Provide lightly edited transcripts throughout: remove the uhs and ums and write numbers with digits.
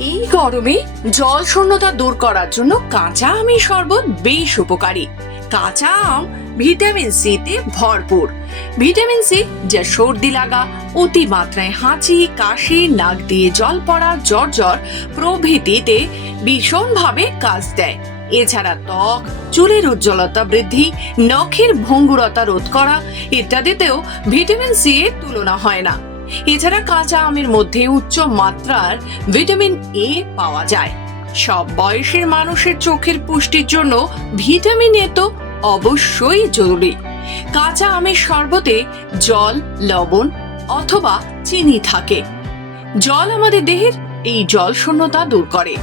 এই গরমে জল শূন্যতা দূর করার জন্য কাঁচা আমের শরবত বেশ উপকারী। কাঁচা আম ভিটামিন সি তে ভরপুর। ভিটামিন সি যা সর্দি লাগা, অতিমাত্রায় হাঁচি, কাশি, নাক দিয়ে জল পড়া, জ্বর প্রভৃতিতে ভীষণভাবে কাজ দেয়। এছাড়া ত্বক, চুলের উজ্জ্বলতা বৃদ্ধি, নখের ভঙ্গুরতা রোধ করা ইত্যাদিতেও ভিটামিন সি এর তুলনা হয় না। এছাড়া কাঁচা আমের মধ্যে উচ্চ মাত্রার ভিটামিন এ পাওয়া যায়। সব বয়সের মানুষের চোখের পুষ্টির জন্য ভিটামিন এ তো অবশ্যই জরুরি। কাঁচা আমের শরবতে জল, লবণ অথবা চিনি থাকে। জল আমাদের দেহের এই জল শূন্যতা দূর করে,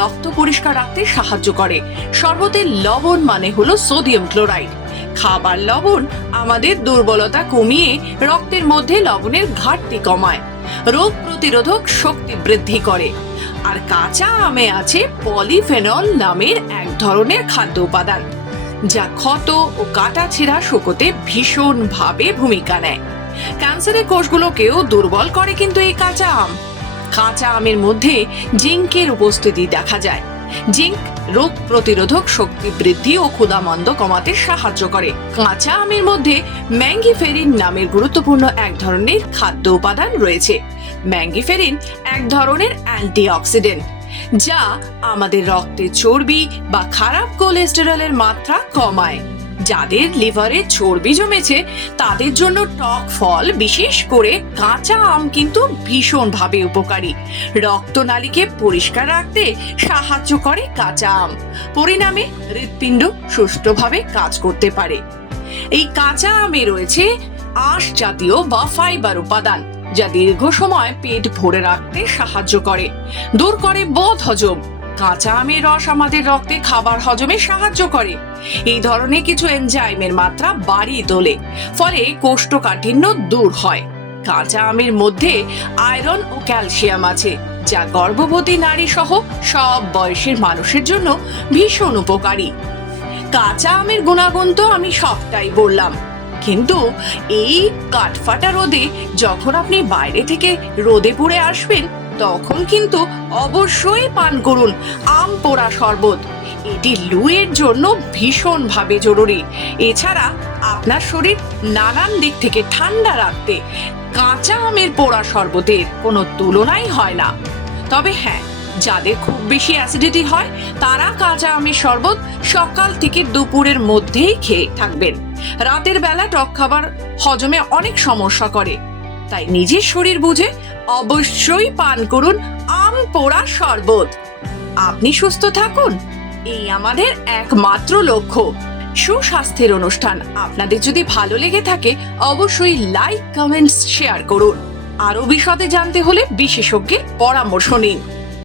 রক্ত পরিষ্কার রাখতে সাহায্য করে। শরবতের লবণ মানে হলো সোডিয়াম ক্লোরাইড। খাবার লবণ আমাদের দুর্বলতা কমিয়ে রক্তের মধ্যে লবণের ঘাটতি কমায়, রোগ প্রতিরোধক শক্তি বৃদ্ধি করে। আর কাঁচা আমে আছে পলিফেনল নামের এক ধরনের খাদ্য উপাদান, যা ক্ষত ও কাটা ছেঁড়া শুকোতে ভীষণভাবে ভূমিকা নেয়। ক্যান্সারের কোষগুলোকেও দুর্বল করে কিন্তু এই কাঁচা আম। কাঁচা আমের মধ্যে জিঙ্কের উপস্থিতি দেখা যায়। জিঙ্ক রোগ প্রতিরোধক শক্তি বৃদ্ধি ও ক্ষুধামন্দ কমাতে সাহায্য করে। কাঁচা আমের মধ্যে ম্যাঙ্গিফেরিন নামের গুরুত্বপূর্ণ এক ধরনের খাদ্য উপাদান রয়েছে। ম্যাঙ্গিফেরিন এক ধরনের অ্যান্টিঅক্সিডেন্ট, যা আমাদের রক্তে চর্বি বা খারাপ কোলেস্টেরলের মাত্রা কমায়। যাদের লিভারে চর্বি জমেছে তাদের জন্য টক ফল, বিশেষ করে কাঁচা আম কিন্তু ভীষণভাবে উপকারী। রক্তনালীকে পরিষ্কার রাখতে সাহায্য করে কাঁচা আম। পরিণামে হৃৎপিণ্ড সুষ্ঠুভাবে কাজ করতে পারে। এই কাঁচা আমে রয়েছে আঁশ জাতীয় বা ফাইবার উপাদান, যা দীর্ঘ সময় পেট ভরে রাখতে সাহায্য করে, দূর করে বদহজম। কাঁচা আমের রস আমাদের রক্তে খাবার হজমে সাহায্য করে। এই ধরনের কিছু এনজাইমের মাত্রা বাড়িয়ে তোলে, ফলে কোষ্ঠকাঠিন্য দূর হয়। কাঁচা আমের মধ্যে আয়রন ও ক্যালসিয়াম আছে, যা গর্ভবতী নারী সহ সব বয়সের মানুষের জন্য ভীষণ উপকারী। কাঁচা আমের গুণাগুণ তো আমি সবটাই বললাম, কিন্তু এই কাঠফাটা রোদে যখন আপনি বাইরে থেকে রোদে পুড়ে আসবেন, তখন কিন্তু অবশ্যই পান করুন আম পোড়া শরবত। এটি লুয়ের জন্য ভীষণভাবে জরুরি। এছাড়া আপনার শরীর নানান দিক থেকে ঠান্ডা রাখতে কাঁচা আমের পোড়া শরবতের কোনো তুলনাই হয় না। তবে হ্যাঁ, যাদের খুব বেশি অ্যাসিডিটি হয় তারা কাঁচা আমের শরবত সকাল থেকে দুপুরের মধ্যেই খেয়ে থাকবেন। রাতের বেলা টক খাবার হজমে অনেক সমস্যা করে, তাই নিজের শরীর বুঝে অবশ্যই পান করুন আম পোড়া শরবত। আপনি সুস্থ থাকুন, এই আমাদের একমাত্র লক্ষ্য। সুস্বাস্থ্যের অনুষ্ঠান আপনাদের যদি ভালো লেগে থাকে অবশ্যই লাইক, কমেন্টস, শেয়ার করুন। আরো বিশদে জানতে হলে বিশেষজ্ঞের পরামর্শ নিন।